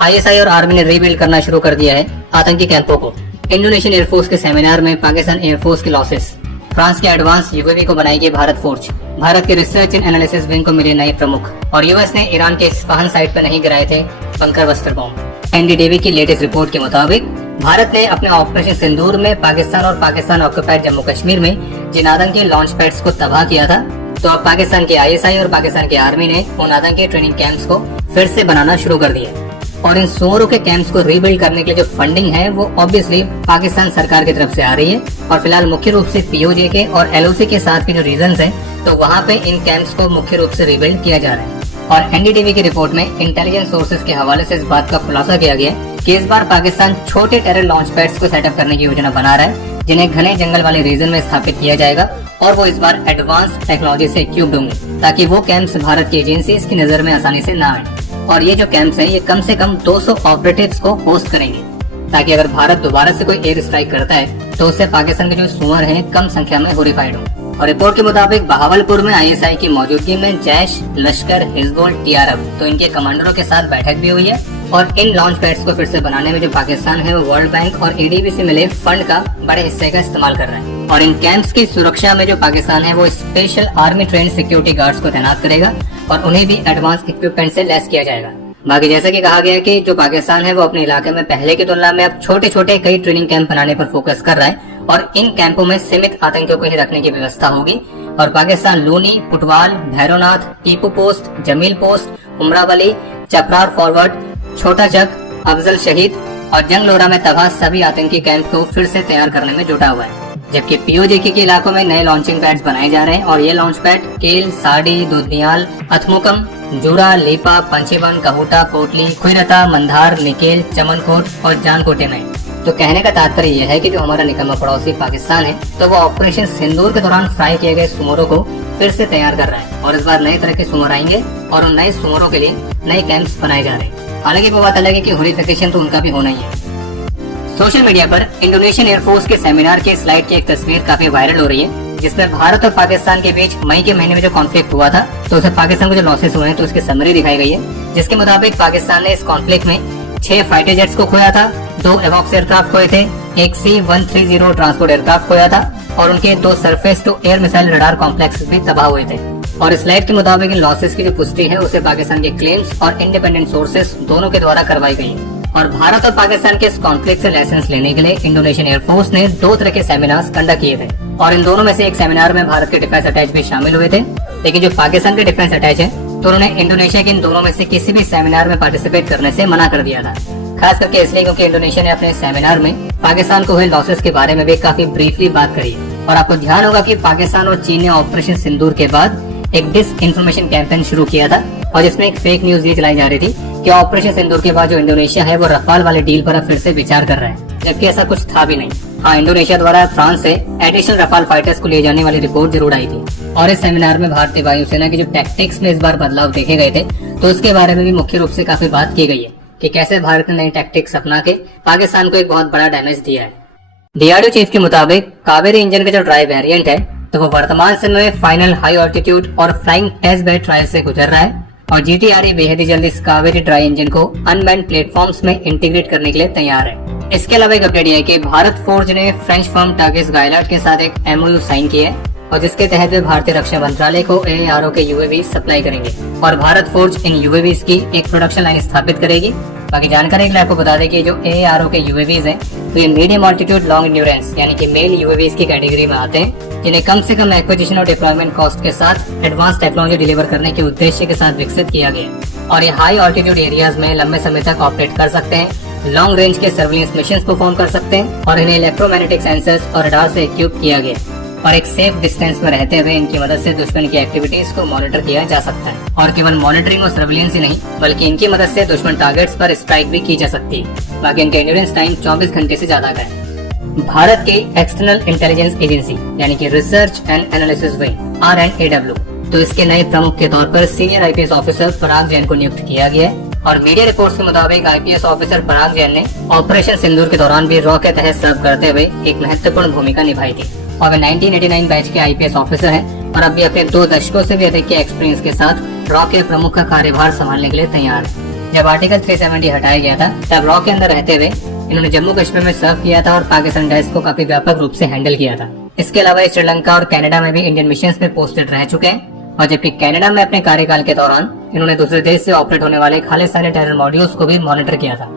ISI और army ने rebuild करना शुरू कर दिया है आतंकी कैंपों को। इंडोनेशियन एयरफोर्स के सेमिनार में पाकिस्तान एयरफोर्स के लॉसेस, फ्रांस के एडवांस यूएवी को बनाएगी भारत फोर्ज, भारत के रिसर्च एंड एनालिसिस विंग को मिले नए प्रमुख, और यूएस ने ईरान के इस्फहान साइट पर नहीं गिराए थे बंकर बस्टर बॉम्ब। एनडीटीवी की लेटेस्ट रिपोर्ट के मुताबिक भारत ने अपने ऑपरेशन सिंदूर में पाकिस्तान और पाकिस्तान ऑक्युपाइड जम्मू कश्मीर में जिन आतंकी लॉन्च पैड्स को तबाह किया था, तो अब पाकिस्तान के आईएसआई और पाकिस्तान के आर्मी ने उन आतंकी ट्रेनिंग कैंप्स को फिर से बनाना शुरू कर दिया। और इन सुअरों के कैंप्स को रीबिल्ड करने के लिए जो फंडिंग है वो ऑब्वियसली पाकिस्तान सरकार की तरफ से आ रही है, और फिलहाल मुख्य रूप से पीओजे के और एलओसी के साथ के जो रीजन्स हैं, तो वहाँ पे इन कैंप्स को मुख्य रूप से रीबिल्ड किया जा रहा है। और एनडीटीवी की रिपोर्ट में इंटेलिजेंस सोर्सेज के हवाले से इस बात का खुलासा किया गया कि इस बार पाकिस्तान छोटे टेरर लॉन्च पैड्स को सेटअप करने की योजना बना रहा है, जिन्हें घने जंगल वाले रीजन में स्थापित किया जाएगा, और वो इस बार एडवांस टेक्नोलॉजी से इक्विप्ड होंगे ताकि वो कैंप्स भारत की एजेंसीज की नजर में आसानी से ना आए। और ये जो कैंप्स हैं ये कम से कम 200 ऑपरेटिव्स को होस्ट करेंगे, ताकि अगर भारत दोबारा से कोई एयर स्ट्राइक करता है तो उससे पाकिस्तान के जो सुअर हैं कम संख्या में होरिफाइड हो। और रिपोर्ट के मुताबिक बहावलपुर में आईएसआई की मौजूदगी में जैश, लश्कर, हिजबुल, टीआरएफ तो इनके कमांडरों के साथ बैठक भी हुई है। और इन लॉन्च पैड्स को फिर से बनाने में जो पाकिस्तान है वो वर्ल्ड बैंक और एडीबी से मिले फंड का बड़े हिस्से का इस्तेमाल कर रहा है। और इन कैंप्स की सुरक्षा में जो पाकिस्तान है वो special army train security guards को तैनात करेगा, और उन्हें भी एडवांस इक्विपमेंट से लैस किया जाएगा। बाकी जैसा कि कहा गया है कि जो पाकिस्तान है वो अपने इलाके में पहले की तुलना में अब छोटे छोटे कई ट्रेनिंग कैंप बनाने पर फोकस कर रहा है, और इन कैंपों में सीमित आतंकियों को ही रखने की व्यवस्था होगी। और Pakistan Looni, Putwal, Bhaironath, Tipu post, Jamil post, Umrawali, Chaprar forward, Chhota Chak, Afzal शहीद और जंगलोरा में तबाह सभी आतंकी कैंप को फिर से तैयार करने में जुटा हुआ है। जबकि पीओजेके के इलाकों में नए लॉन्चिंग पैड्स बनाए जा रहे हैं, और ये लॉन्च पैड केल, साड़ी, दुधनियाल, अथमुकम, जूरा, लीपा, पंचीवन, कहूटा, कोटली, खुरता, मंधार, निकेल, चमनकोट और जानकोटे में। तो कहने का तात्पर्य यह है कि जो हमारा निकम्मा पड़ोसी पाकिस्तान है, तो वो ऑपरेशन सिंदूर के दौरान फ्राई किए गए सुअरों को फिर से तैयार कर रहा है, और इस बार नए तरह के सुअर आएंगे और उन नए सुअरों के लिए नए कैंप्स बनाए जा रहे हैं। हालांकि वो बात अलग है कि होरिफिकेशन तो उनका भी होना ही है। सोशल मीडिया पर इंडोनेशियन एयरफोर्स के सेमिनार के स्लाइड की एक तस्वीर काफी वायरल हो रही है, जिसमें भारत और पाकिस्तान के बीच मई के महीने में जो कॉन्फ्लिक्ट हुआ था, तो उसमें पाकिस्तान को जो लॉसेस हुए हैं तो उसकी समरी दिखाई गई है, जिसके मुताबिक पाकिस्तान ने इस कॉन्फ्लिक्ट में 6 फाइटर जेट्स को खोया था, 2 एवॉक्स एयरक्राफ्ट खोए थे, एक C-130 ट्रांसपोर्ट एयरक्राफ्ट खोया था, और उनके 2 surface to air missile radar complex भी तबाह हुए थे। और इस स्लाइड के मुताबिक इन लॉसेस की जो पुष्टि है उसे पाकिस्तान के क्लेम्स और इंडिपेंडेंट सोर्सेस दोनों के द्वारा करवाई गई है। और भारत और पाकिस्तान के इस कॉन्फ्लिक्ट से लेसन्स लेने के लिए इंडोनेशियन एयरफोर्स ने 2 तरह के सेमिनार्स कंडक्ट किए थे, और इन दोनों में से एक सेमिनार में भारत के डिफेंस अटैच भी शामिल हुए थे। लेकिन जो पाकिस्तान के डिफेंस अटैच है तो उन्होंने इंडोनेशिया के इन दोनों में से किसी भी सेमिनार में पार्टिसिपेट करने से मना कर दिया था, खास करके इसलिए क्योंकि इंडोनेशिया ने अपने सेमिनार में पाकिस्तान को हुए लॉसेस के बारे में भी काफी ब्रीफली बात करी है। और आपको ध्यान होगा कि पाकिस्तान और चीन ने ऑपरेशन सिंदूर के बाद एक डिस इन्फॉर्मेशन कैंपेन शुरू किया था, और जिसमें एक फेक न्यूज ये चलाई जा रही थी कि ऑपरेशन सिंदूर के बाद जो इंडोनेशिया है वो रफाल वाले डील पर अब फिर से विचार कर रहा है, जबकि ऐसा कुछ था भी नहीं। हाँ, इंडोनेशिया द्वारा फ्रांस से एडिशनल रफाल फाइटर्स को ले जाने वाली रिपोर्ट जरूर आई थी, और इस सेमिनार में भारतीय वायुसेना की जो टैक्टिक्स में इस बार बदलाव देखे गए थे, तो उसके बारे में भी मुख्य रूप से काफी बात की गई है कि कैसे भारत ने नई टैक्टिक्स अपना के पाकिस्तान को एक बहुत बड़ा डैमेज दिया है। डीआरडीओ चीफ के मुताबिक कावेरी इंजन का जो ड्राई वेरिएंट है तो वो वर्तमान समय में फाइनल हाई ऑल्टीट्यूड और फ्लाइंग टेस्ट बेड ट्रायल से गुजर रहा है, और जीटीआरई बेहद ही जल्दी इस कावेरी ड्राई इंजन को अनमैन्ड प्लेटफॉर्म्स में इंटीग्रेट करने के लिए तैयार है। इसके अलावा एक अपडेट है कि भारत फोर्ज ने फ्रेंच फर्म टागिस गायलाट के साथ एक एमओयू साइन किया है, और जिसके तहत वे भारतीय रक्षा मंत्रालय को AARO के यूएवी सप्लाई करेंगे, और भारत फोर्ज इन यूएवीज की एक प्रोडक्शन लाइन स्थापित करेगी। बाकी जानकारी के लिए आपको बता दें कि जो AARO के यूएवीज हैं तो ये मीडियम ऑल्टीट्यूड लॉन्ग एंड्योरेंस यानी कि मेल यूएवीज की कैटेगरी में आते हैं, जिन्हें कम से कम एक्विजिशन और डिप्लॉयमेंट कॉस्ट के साथ एडवांस टेक्नोलॉजी डिलीवर करने के उद्देश्य के साथ विकसित किया गया है। और ये हाई ऑल्टीट्यूड एरियाज में लंबे समय तक ऑपरेट कर सकते हैं, लॉन्ग रेंज के सर्विलेंस मिशन परफॉर्म कर सकते हैं, और इन्हें इलेक्ट्रोमैग्नेटिक सेंसर्स और रडार से इक्विप किया गया है, और एक सेफ डिस्टेंस में रहते हुए इनकी मदद से दुश्मन की एक्टिविटीज को मॉनिटर किया जा सकता है। और केवल मॉनिटरिंग और सर्विलेंस ही नहीं, बल्कि इनकी मदद से दुश्मन टारगेट्स पर स्ट्राइक भी की जा सकती है। बाकी इनका एंड्योरेंस टाइम 24 घंटे से ज्यादा का है। भारत की एक्सटर्नल इंटेलिजेंस एजेंसी यानी कि research and analysis wing RNAW, तो इसके नए प्रमुख के तौर पर सीनियर आईपीएस ऑफिसर पराग जैन को नियुक्त किया गया है। और मीडिया रिपोर्ट्स के मुताबिक आईपीएस ऑफिसर पराग जैन ने ऑपरेशन सिंदूर के दौरान भी रॉ के तहत सर्व करते हुए एक महत्वपूर्ण भूमिका निभाई थी, और वे 1989 बैच के आईपीएस ऑफिसर हैं, और अभी अपने 2 दशकों से भी अधिक के एक्सपीरियंस के साथ रॉ के प्रमुख का कार्यभार संभालने के लिए तैयार है। जब आर्टिकल 370 हटाया गया था तब रॉ के अंदर रहते हुए इन्होंने जम्मू कश्मीर में सर्व किया था और पाकिस्तान डेस्क को काफी व्यापक रूप से हैंडल किया था। इसके अलावा श्रीलंका और कनाडा में भी इंडियन मिशन में पोस्टेड रह चुके हैं और जबकि कनाडा में अपने कार्यकाल के दौरान इन्होंने दूसरे देश से ऑपरेट होने वाले खालिस्तानी टेरर मॉड्यूल्स को भी मॉनिटर किया था।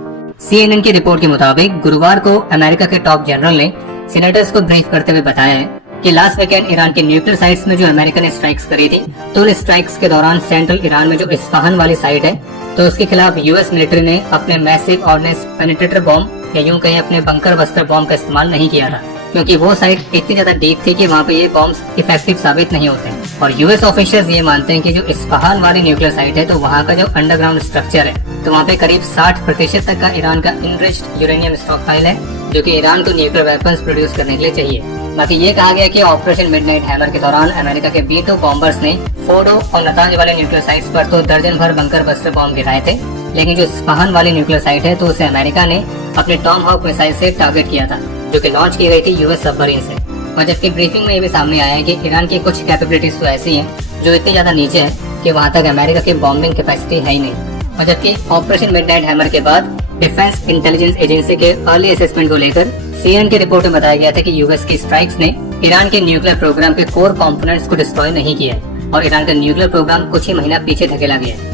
CNN की रिपोर्ट के मुताबिक गुरुवार को अमेरिका के टॉप जनरल ने सीनेटर्स को ब्रीफ करते हुए बताया है कि लास्ट वीकेंड ईरान के न्यूक्लियर साइट्स में जो अमेरिका ने स्ट्राइक्स करी थी, तो उन स्ट्राइक्स के दौरान सेंट्रल ईरान में जो इस्फहान वाली साइट है, तो उसके खिलाफ यूएस मिलिट्री ने अपने मैसिव ऑर्डिनेंस पेनिट्रेटर बॉम्ब या यूं कहें अपने बंकर बस्टर बॉम्ब का इस्तेमाल नहीं किया था, क्योंकि वो साइट इतनी ज्यादा डीप थी कि वहाँ पे ये बॉम्ब्स इफेक्टिव साबित नहीं होते। और यूएस ऑफिशियल्स ये मानते हैं कि जो इस्फहान वाली न्यूक्लियर साइट है, तो वहाँ का जो अंडरग्राउंड स्ट्रक्चर है, तो वहाँ पे करीब 60% तक का ईरान का इनरिच्ड यूरेनियम स्टॉक फाइल है, जो कि ईरान को न्यूक्लियर वेपन्स प्रोड्यूस करने के लिए चाहिए। बाकी ये कहा गया कि ऑपरेशन मिडनाइट हैमर के दौरान अमेरिका के B-2 बॉम्बर्स ने फोर्डो और नतांज वाले न्यूक्लियर साइट्स पर तो दर्जन भर बंकर बस्टर बॉम्ब गिराए थे, लेकिन जो इस्फहान वाली न्यूक्लियर साइट है, तो उसे अमेरिका ने अपने टॉम हॉक मिसाइल से टारगेट किया था, जो कि लॉन्च की गई थी यूएस सबमरीन से। और जबकि ब्रीफिंग में ये भी सामने आया है कि ईरान की कुछ कैपेबिलिटीज तो ऐसी हैं जो इतनी ज्यादा नीचे है कि वहाँ तक अमेरिका की बॉम्बिंग कैपेसिटी है ही नहीं। और जबकि ऑपरेशन मिडनाइट हैमर के बाद डिफेंस इंटेलिजेंस एजेंसी के अर्ली असेसमेंट को लेकर CNN की रिपोर्ट में बताया गया था कि यूएस की स्ट्राइक्स ने ईरान के न्यूक्लियर प्रोग्राम के कोर कंपोनेंट्स को डिस्ट्रॉय नहीं किया है और ईरान का न्यूक्लियर प्रोग्राम कुछ ही महीना पीछे धकेला गया है।